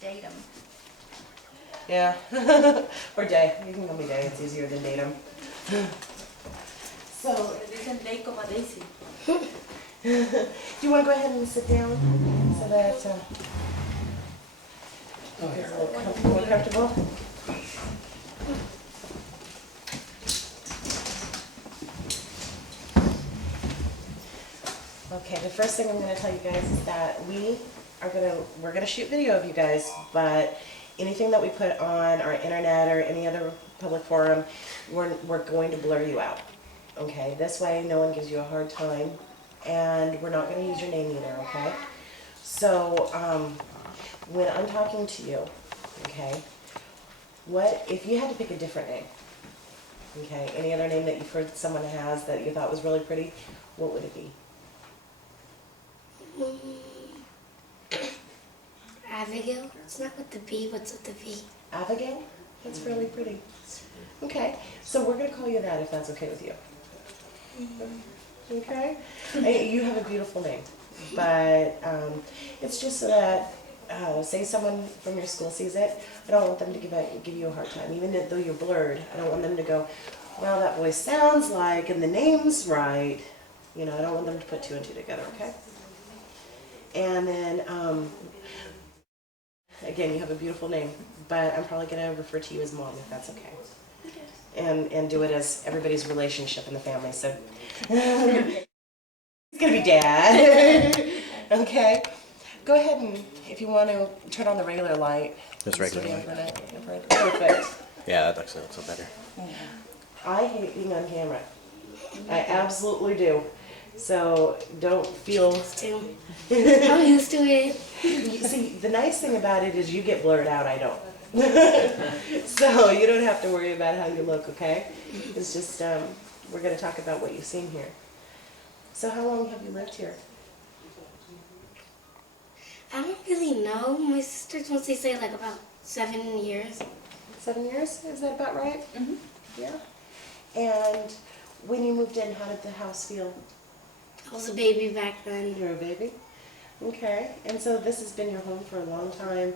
datum. Yeah. Or Day. You can call me Day. It's easier than datum. So, Dicen Day como Daisy. do you want to go ahead and sit down so that it's a little more comfortable? Okay, the first thing I'm going to tell you guys is that we're gonna shoot video of you guys, but anything that we put on our internet or any other public forum, we're going to blur you out. Okay, this way no one gives you a hard time, and we're not going to use your name either. Okay, so when I'm talking to you, okay, what if you had to pick a different name? Okay, any other name that you've heard someone has that you thought was really pretty, what would it be? Abigail. It's not with the B, what's with the V? Abigail? That's really pretty. Okay, so we're going to call you that if that's okay with you. Okay? You have a beautiful name, but it's just so that, say someone from your school sees it, I don't want them to give you a hard time. Even though you're blurred, I don't want them to go, well, that voice sounds like, and the name's right. You know, I don't want them to put two and two together, okay? And then, again, you have a beautiful name, but I'm probably going to refer to you as Mom, if that's okay. And do it as everybody's relationship in the family, so it's going to be Dad. Okay? Go ahead and, if you want to, turn on the regular light. Just regular light? Perfect. Yeah, that actually looks better. I hate being on camera. I absolutely do. So don't feel... I'm used to it. You see, the nice thing about it is you get blurred out, I don't. So you don't have to worry about how you look, okay? It's just, we're going to talk about what you've seen here. So how long have you lived here? I don't really know. My sister wants to say like about 7 years. 7 years? Is that about right? Mm-hmm. Yeah. And when you moved in, how did the house feel? I was a baby back then. You were a baby? Okay. And so this has been your home for a long time,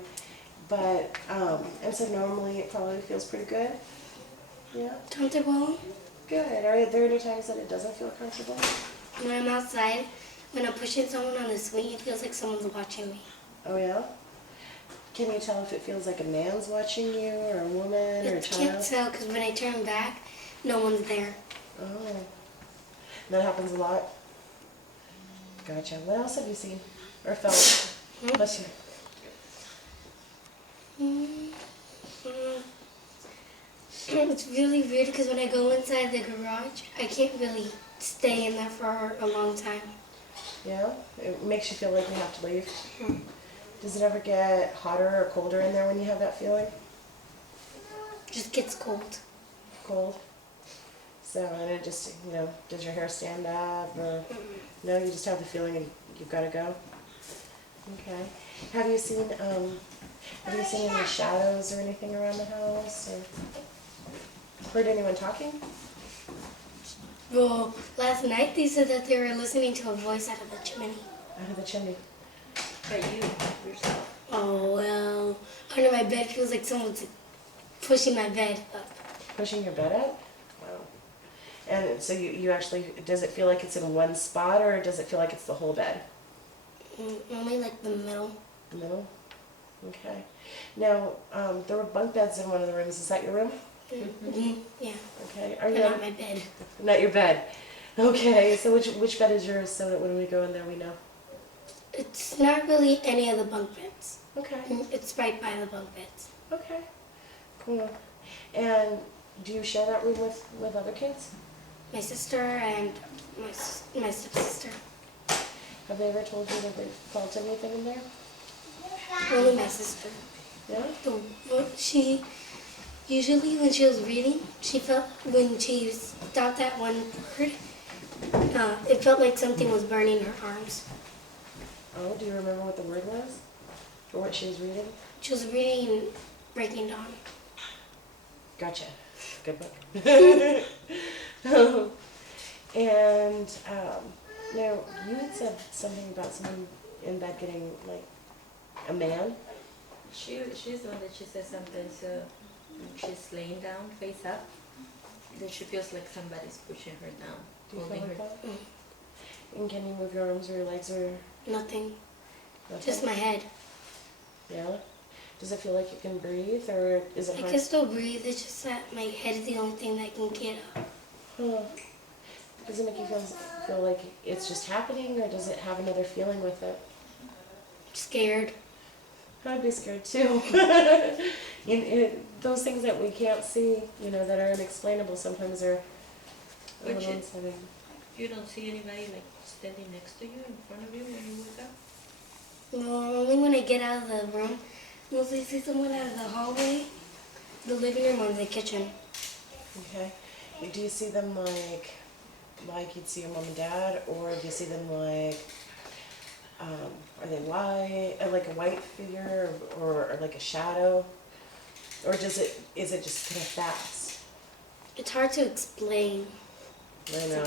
but, and so normally it probably feels pretty good? Yeah? Comfortable. Good. Are there any times that it doesn't feel comfortable? When I'm outside, when I'm pushing someone on the swing, it feels like someone's watching me. Oh yeah? Can you tell if it feels like a man's watching you, or a woman, or a I child? can't tell because when I turn back, no one's there. Oh. That happens a lot? Gotcha. What else have you seen? Or felt? Bless you. It's really weird because when I go inside the garage, I can't really stay in there for a long time. Yeah? It makes you feel like you have to leave? Does it ever get hotter or colder in there when you have that feeling? Just gets cold. Cold? So, and it just, you know, does your hair stand up, or no, you just have the feeling you've got to go? Okay. Have you seen any shadows or anything around the house, or heard anyone talking? Well, last night they said that they were listening to a voice out of the chimney. Out of the chimney. But you, yourself. Oh, well, under my bed feels like someone's pushing my bed up. Pushing your bed up? Wow. And so you actually, does it feel like it's in one spot, or does it feel like it's the whole bed? Only like the middle. The middle? Okay. Now, there were bunk beds in one of the rooms. Is that your room? Mm-hmm. Yeah. Okay. But not my bed. Not your bed. Okay. So which bed is yours, so that when we go in there we know? It's not really any of the bunk beds. Okay. It's right by the bunk beds. Okay. Cool. And do you share that room with other kids? My sister and my stepsister. Have they ever told you that they felt anything in there? Only my sister. Yeah? She usually when she was reading, she felt when she stopped at one word, it felt like something was burning her arms. Oh, do you remember what the word was? Or what she was reading? She was reading Breaking Dawn. Gotcha. Good book. And now you had said something about someone in bed getting like a man. She's the one that she says something. So she's laying down, face up. Then she feels like somebody's pushing her down, Do you feel holding like her. that? And can you move your arms or your legs or Nothing. nothing? Just my head. Yeah? Does it feel like you can breathe or is it I hard? can still breathe. It's just that my head is the only thing that can get up. Huh. Does it make you feel like it's just happening or does it have another feeling with it? Scared. I'd be scared too. Those things that we can't see, that are unexplainable sometimes are a Which little is- unsettling. You don't see anybody like standing next to you, in front of you when you wake up? No, only when I get out of the room. Mostly see someone out of the hallway, the living room, or the kitchen. Okay. Do you see them like you'd see your mom and dad, or do you see them like, are they white, like a white figure, or like a shadow, or is it just kind of fast? It's hard to explain I know.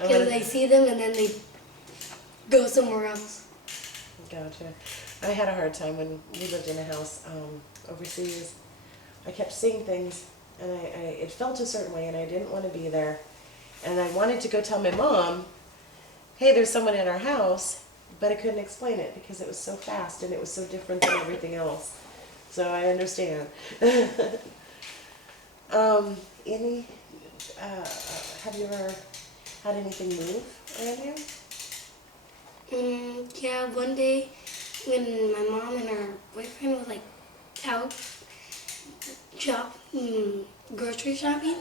because I see them and then they go somewhere else. Gotcha. I had a hard time when we lived in a house overseas. I kept seeing things, and it felt a certain way, and I didn't want to be there. And I wanted to go tell my mom, hey, there's someone in our house, but I couldn't explain it because it was so fast and it was so different than everything else. So I understand. Have you ever had anything move around you? Yeah, one day when my mom and her boyfriend was like out grocery shopping,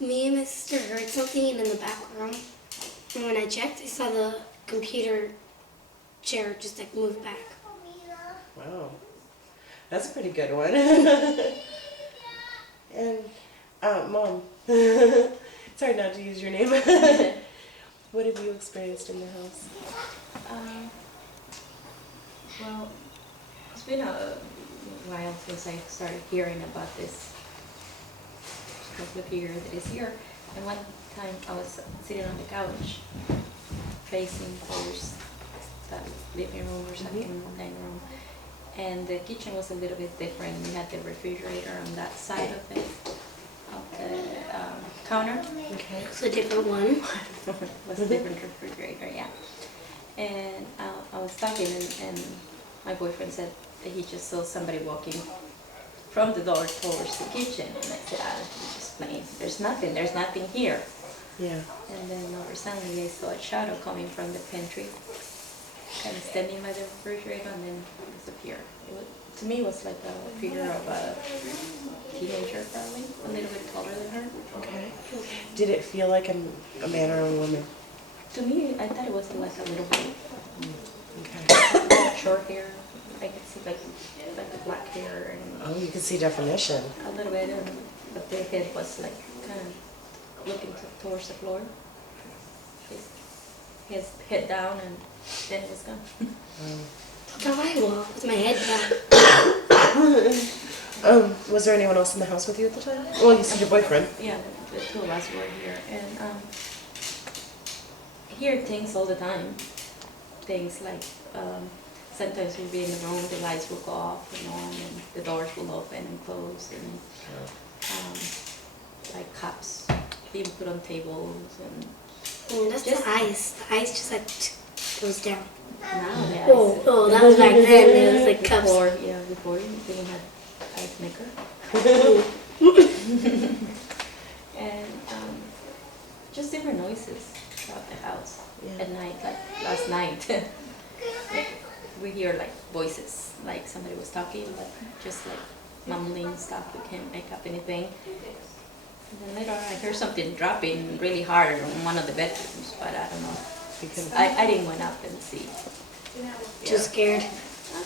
me and my sister heard something in the back room. And when I checked, I saw the computer chair just like move back. Wow. That's a pretty good one. And, Mom, it's hard not to use your name. What have you experienced in the house? Well, it's been a while since I started hearing about this couple of years this year. And one time I was sitting on the couch, facing towards the living room or second dining room, and the kitchen was a little bit different. We had the refrigerator on that side of the counter. Okay. It's a different one. Was a different refrigerator, yeah. And I was talking, and my boyfriend said that he just saw somebody walking from the door towards the kitchen. And I said, he's just playing. There's nothing here. Yeah. And then all of a sudden I saw a shadow coming from the pantry, kind of standing by the refrigerator and then disappear. To me, it was like a figure of a teenager, probably, a little bit taller than her. Okay. Did it feel like a man or a woman? To me, I thought it was like a little boy. Okay. Short hair. I could see like the black hair and Oh, you can see definition. a little bit, but the head was like kind of looking towards the floor. His head down, and then it was gone. How I walk with my head down. Was there anyone else in the house with you at the time? Well, you said your boyfriend. Yeah, the two of us were here, and hear things all the time. Things like sometimes we'll be in the room, the lights will go off and on, and the doors will open and close, and like cups being put on tables, and That's the ice. The ice just like goes down. now the Oh, that was back then. It was like cups. before you didn't have ice maker. And just different noises throughout the house at night. Like last night, we hear like voices, like somebody was talking, but just like mumbling stuff. We can't make up anything. And then later I heard something dropping really hard in one of the bedrooms, but I don't know. I didn't went up and see. Too scared.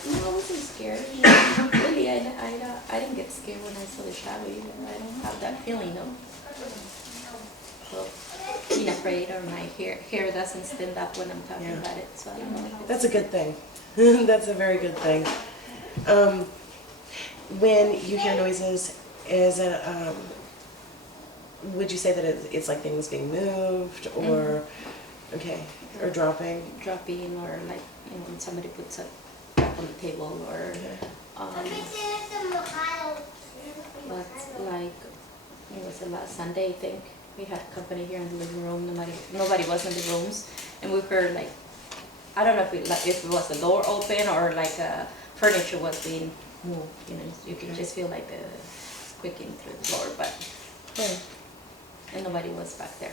No, I wasn't scared. Really, I didn't get scared when I saw the shadow either. I don't have that feeling of being afraid, or my hair doesn't stand up when I'm talking about it. So I don't know. That's a good thing. That's a very good thing. When you hear noises, would you say that it's like things being moved, or or dropping? Dropping, or like when somebody puts a tap on the table or, but like, it was the last Sunday, I think, we had company here in the living room, nobody was in the rooms, and we heard like, I don't know if it was the door open or like furniture was being moved, you know, you could just feel like the squeaking through the floor, but, and nobody was back there.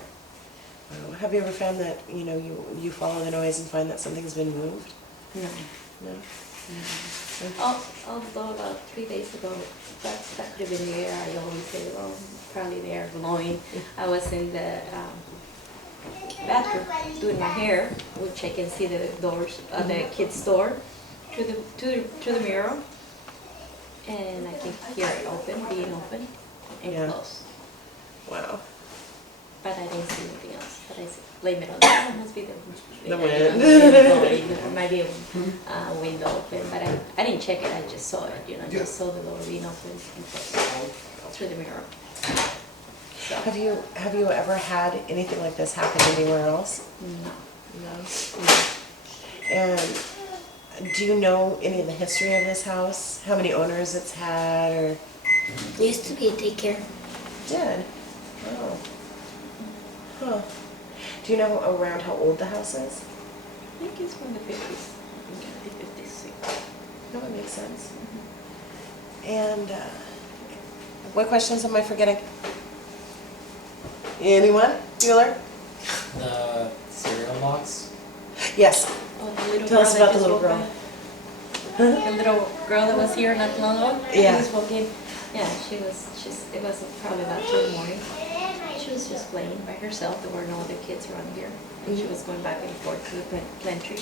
Wow. Have you ever found that, you know, you follow the noise and find that something's been moved? No. No? Although about 3 days ago, that could have been the air. I always say, oh, probably the air blowing. I was in the bathroom doing my hair, which I can see the doors, the kids' door, through the mirror, and I can hear it being open and close. Wow. But I didn't see anything else. But I blame it on that. It must be the wind. Or maybe a window open. But I didn't check it. I just saw it. You know, I just saw the door being open and closed through the mirror. So. Have you ever had anything like this happen anywhere else? No. No. And do you know any of the history of this house? How many owners it's had, or? It used to be a daycare. It did. Oh. Huh. Do you know around how old the house is? I think it's from the 50s. I think the 50s. No, that makes sense. And what questions am I forgetting? Anyone? Bueller? The cereal box? Yes. Oh, the little Tell girl us that about the just little woke girl. up. The little girl that was here not long ago. Yeah. She was walking. Yeah, it was probably about 2 in the morning. She was just playing by herself. There were no other kids around here. And she was going back and forth to the pantry.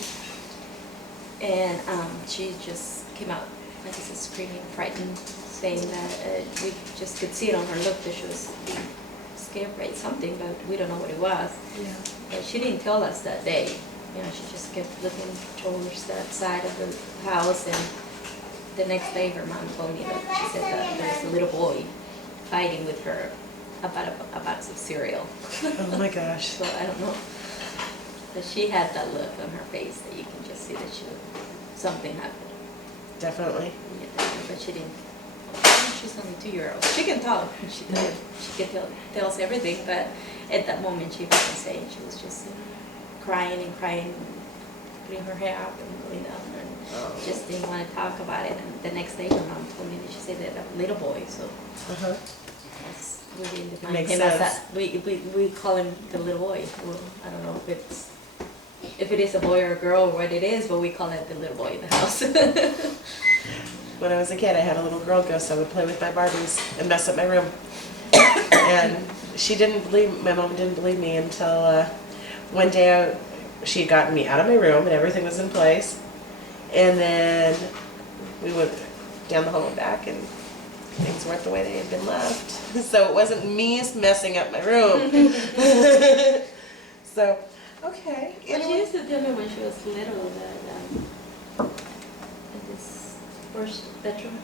And she just came out, like I said, screaming, frightened, saying that we just could see it on her look that she was being scared by something, but we don't know what it was. Yeah. But she didn't tell us that day. You know, she just kept looking towards that side of the house, and the next day her mom told me that she said that there was a little boy fighting with her about a box of cereal. Oh my gosh. So I don't know. But she had that look on her face that you can just see that something happened. Definitely. Yeah, but she didn't. She's only 2 years old. She can talk. She can tell us everything, but at that moment she wasn't saying. She was just crying and crying, putting her hair up and going down, and just didn't want to talk about it. And the next day her mom told me that she said that a little boy, so that's really in the mind. Makes Him sense. as that. We call him the little boy. Well, I don't know if it is a boy or a girl or what it is, but we call it the little boy in the house. When I was a kid, I had a little girl ghost. I would play with my Barbies and mess up my room. And my mom didn't believe me until one day she had gotten me out of my room and everything was in place. And then we went down the hall and back, and things weren't the way they had been left. So it wasn't me messing up my room. So, okay. But she used to tell me when she was little that in this first bedroom,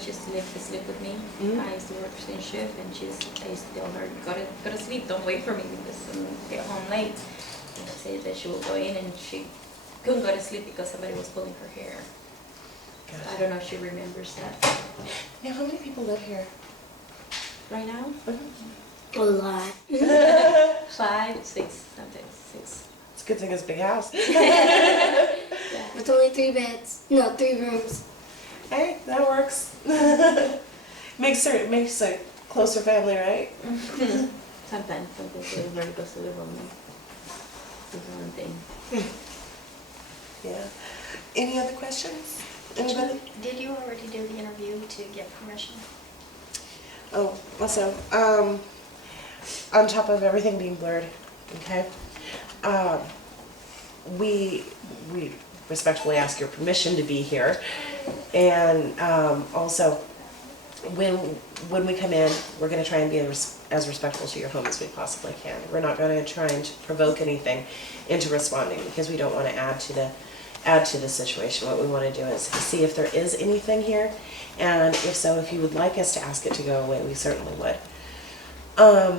she used to sleep with me. I used to work in shift, and I used to tell her, go to sleep, don't wait for me because I'm get home late. And she said that she would go in and she couldn't go to sleep because somebody was pulling her hair. So I don't know if she remembers that. Now, how many people live here? Right now? A lot. 5, 6, something, 6. It's a good thing it's a big house. Yeah. With only 3 beds. No, 3 rooms. Hey, that works. makes a closer family, right? Sometimes everybody goes to the room. Do one thing. Yeah. Any other questions? Anybody? Did you already do the interview to get permission? Oh, also, on top of everything being blurred, okay, we respectfully ask your permission to be here, and also, when we come in, we're going to try and be as respectful to your home as we possibly can. We're not going to try and provoke anything into responding, because we don't want to add to the situation. What we want to do is see if there is anything here, and if so, if you would like us to ask it to go away, we certainly would.